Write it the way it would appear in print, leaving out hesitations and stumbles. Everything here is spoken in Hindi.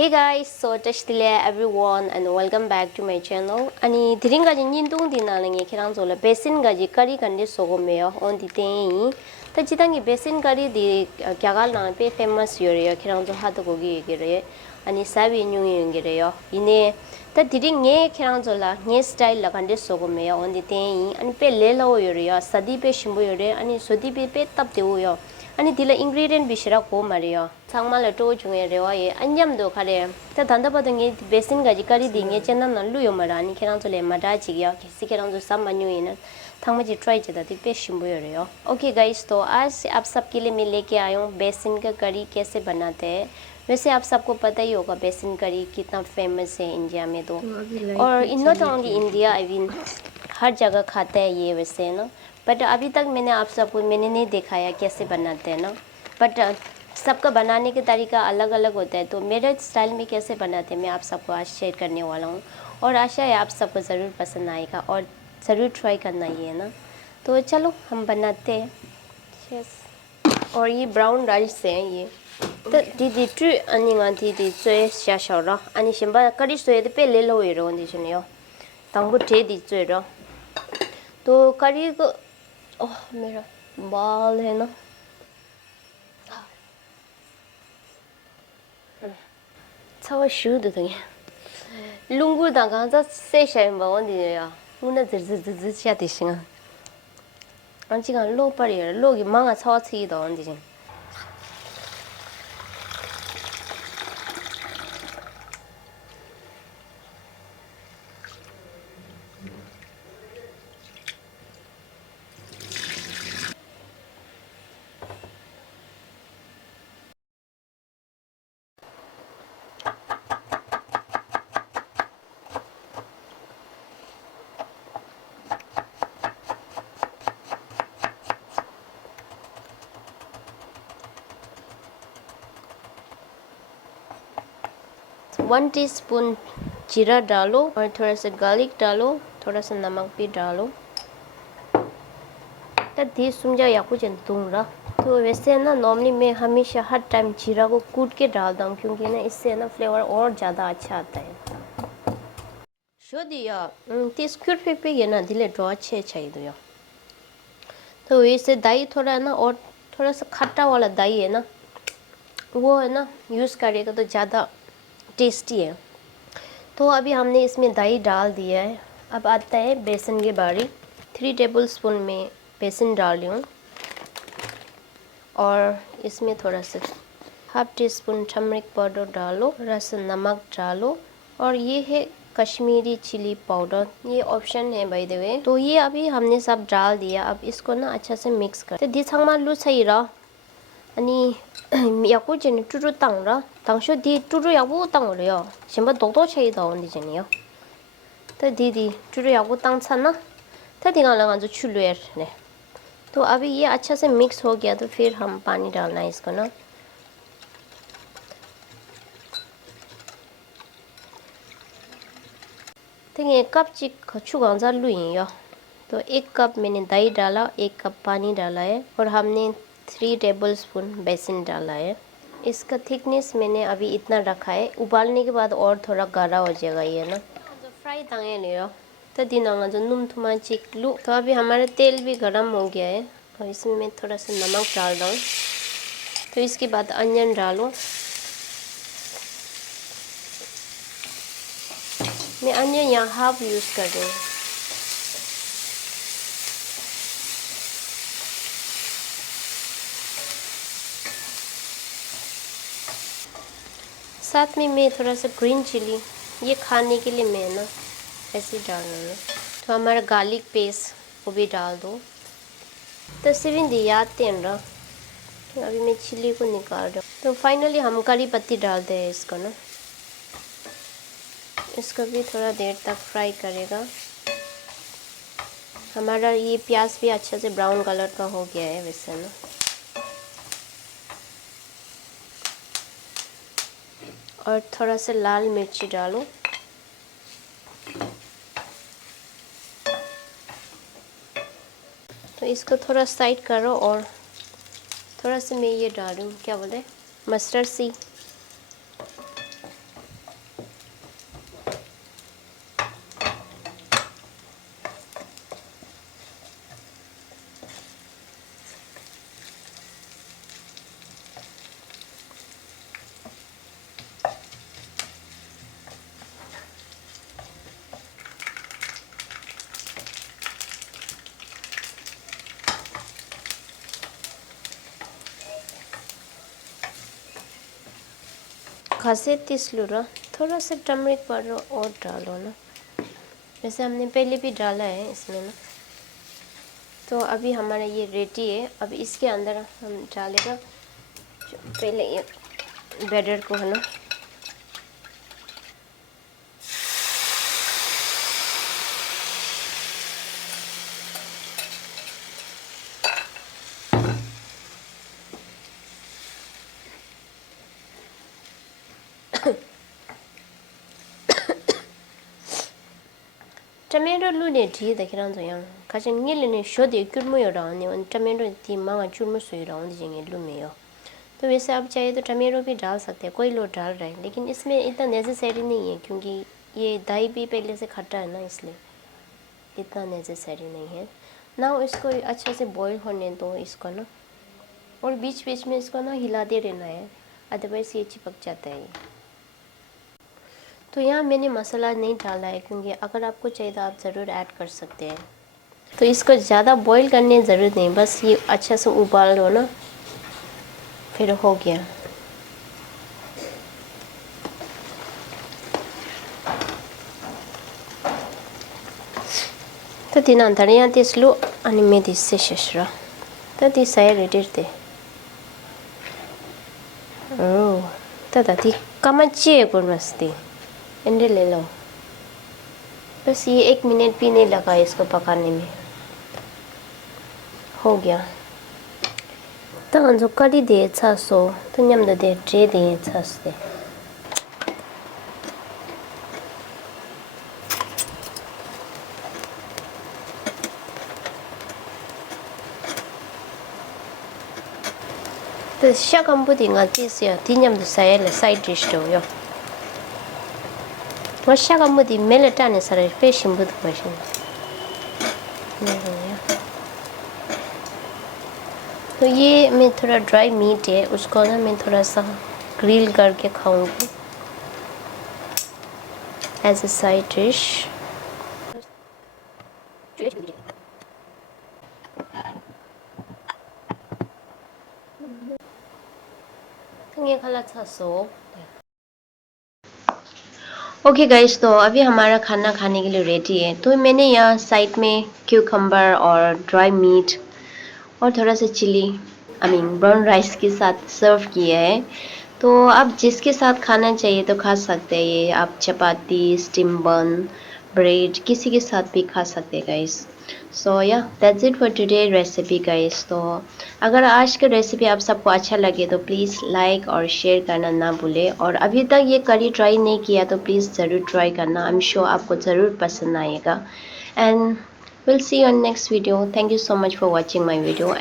Hey guys, so Tashi Delek everyone and welcome back to my channel. Ani dhiring gaji nindung di nalangi kirang zola besan gaji kari kandi sogomeo on di tengi. Ta jidangi besan kari di kyagal na pe famous yore kirang zo hado gogi yore. Ani sabi nyungi yore yo. Ine ta dhiring nge kirang zola nge style la kandi sogomeo on di tengi. Ani pe lela yore yo, sadi pe shimbo yore, ani sodi pe tap de yo. 아니 딜라 ingredient 비시라고 말이요. 정말 또 중요해요. 예, 안냠도 가래. 다 단다바등이 베신 가지 까리 딩에 쨌는 날루요 말아니 계란절에 마다지기요. किसी सामान्य थंगमजी ट्राई जदा दी पेशिम बोयो। ओके गाइस, तो आज आप सबके लिए मैं लेके आया हूँ बेसन का करी कैसे बनाते हैं। वैसे आप सबको पता ही होगा बेसन करी कितना फेमस है इंडिया में तो और in not only India, I mean हर जगह खाता है ये वैसे ना। बट अभी तक मैंने आप सबको मैंने नहीं दिखाया कैसे बनाते हैं ना। बट सबका बनाने का तरीका अलग अलग होता है, तो मेरे स्टाइल में कैसे बनाते हैं मैं आप सबको आज शेयर करने वाला हूँ और आशा है आप सबको ज़रूर पसंद आएगा और ज़रूर ट्राई करना ही है ना। तो चलो हम बनाते हैं। यस, और ये ब्राउन राइस है ये। तो दीदी ट्रू अनिंगा दीदी जोए शाशारा अनि शिंबा करी सोए पे ले लो ये रो निशनियो तंगु टे दी जोए रो। तो करी को ओह मेरा बाल है ना। 차와 슈드 등에 룽구다가 자 세샤인 바 원디야 문에 드드드드 샤디싱아 안지가 로빠리야 로기 망아 차와치도 원디진. वन टीस्पून जीरा डालो और थोड़ा सा गार्लिक डालो, थोड़ा सा नमक भी डालो। तो धी सुमझा या कुछ दूंगा। तो वैसे ना नॉर्मली मैं हमेशा हर टाइम जीरा को कूट के डालता हूँ क्योंकि ना इससे ना फ्लेवर और ज़्यादा अच्छा आता है। शो दिया तीस क्यूट पे ये ना दिले ड्रॉ अच्छे चाहिए। तो वैसे दही थोड़ा ना और थोड़ा सा खट्टा वाला दही है ना वो है ना यूज़ करेगा तो ज़्यादा टेस्टी है। तो अभी हमने इसमें दही डाल दिया है। अब आता है बेसन की बारी। 3 टेबलस्पून में बेसन डाल रही हूँ और इसमें थोड़ा सा half tea spoon turmeric powder डालो, थोड़ा सा नमक डालो और ये है कश्मीरी चिली पाउडर, ये ऑप्शन है बाय द वे। तो ये अभी हमने सब डाल दिया। अब इसको ना अच्छा से मिक्स कर दिछांगमा लू सही रहा 아니 야구 전에 뚜루 땅라 당쇼 디 뚜루 야구 땅으로요. 심바 독도 차이다 온디잖아요. तो दीदी 뚜루 야구 땅 छाना तो दिखाना जो चुलुएर ने। तो अभी ये अच्छा से मिक्स हो गया तो फिर हम पानी डालना है इसको ना। तो ये कप चिक छुगांजा लुइयो। तो 1 कप मैंने दही डाला, 1 कप पानी डाला है और हमने 3 टेबलस्पून बेसन डाला है। इसका थिकनेस मैंने अभी इतना रखा है, उबालने के बाद और थोड़ा गाढ़ा हो जाएगा ये ना। जो फ्राई तांगे लियो तो दिनांगा जो नुम थुमा चिकलू। तो अभी हमारा तेल भी गर्म हो गया है और इसमें मैं थोड़ा सा नमक डाल रहा हूँ। तो इसके बाद अनियन डालूँ। मैं अनियन यहाँ हाफ यूज़ कर रही हूँ। साथ में मैं थोड़ा सा ग्रीन चिली ये खाने के लिए मैं ना ऐसे डाल रही हूँ। तो हमारा गार्लिक पेस्ट वो भी डाल दो। तो 7 दी याद तेन रहा। तो अभी मैं चिली को निकाल रहा हूँ। तो फाइनली हम करी पत्ती डालते हैं इसको ना। इसको भी थोड़ा देर तक फ्राई करेगा। हमारा ये प्याज भी अच्छे से ब्राउन कलर का हो गया है वैसे ना। और थोड़ा सा लाल मिर्ची डालो। तो इसको थोड़ा साइड करो और थोड़ा सा मैं ये डालूँ क्या बोलते हैं मस्टर्ड सी। खासे तीस लूरा, थोड़ा सा टर्मरिक पाउडर और डालो ना। वैसे हमने पहले भी डाला है इसमें ना। तो अभी हमारा ये रेडी है। अब इसके अंदर हम डालेगा पहले ये बैटर को है ना। टमेटो लूने ठी देखिरा तो yang kaje ngile ne shode kurmo yo ra ne on tomato ती मांगा चूरमा सोई रहा हूँ जिंगे लूमे यो। तो वैसे आप चाहे तो टमेटो भी डाल सकते हैं, कोई लोग डाल रहे हैं, लेकिन इसमें इतना नेसेसरी नहीं है क्योंकि ये दही भी पहले से खट्टा है ना, इसलिए इतना नेसेसरी नहीं है ना। इसको अच्छा से बॉईल होने दो इसको ना, और बीच बीच में इसको ना हिलाते रहना है, अदरवाइज़ ये चिपक जाता है। तो यहाँ मैंने मसाला नहीं डाला है क्योंकि अगर आपको चाहिए तो आप ज़रूर ऐड कर सकते हैं। तो इसको ज़्यादा बॉईल करने की ज़रूरत नहीं, बस ये अच्छा से उबाल लो ना, फिर हो गया। तो तीन धनिया तीसलो आणि मेथी शेषरा तो ती साय रेडी थे। ओह तो ती कमच्ची है मस्ती इंडे ले लो। बस ये 1 मिनट भी नहीं लगा इसको पकाने में, हो गया। तो हम जो करी दे अच्छा सो तो न्यम दे टे दे अच्छा से। तो शाकम पुडिंग आ दिस या तिन्यम दे साय ले साइड डिश तो यो। वो शाकम पुडिंग मेले टाने सारे फिशिंग पुड क्वेश्चन। तो ये मैं थोड़ा ड्राई मीट है उसको ना मैं थोड़ा सा ग्रिल करके खाऊंगी एज अ साइड डिश। ये खाला था सो। ओके गाइस, तो अभी हमारा खाना खाने के लिए रेडी है। तो मैंने यहाँ साइड में क्यूकम्बर और ड्राई मीट और थोड़ा सा chilli I mean brown rice के साथ सर्व किया है। तो आप जिसके साथ खाना चाहिए तो खा सकते हैं। ये आप चपाती, स्टीम बन, ब्रेड किसी के साथ भी खा सकते हैं गाइस। सो या that's it for today recipe guys. तो अगर आज का रेसिपी आप सबको अच्छा लगे तो प्लीज़ लाइक और शेयर करना ना भूलें। और अभी तक ये करी ट्राई नहीं किया तो प्लीज़ ज़रूर ट्राई करना, आई एम श्योर आपको ज़रूर पसंद आएगा। And we'll see you on next video. Thank you so much for watching my video.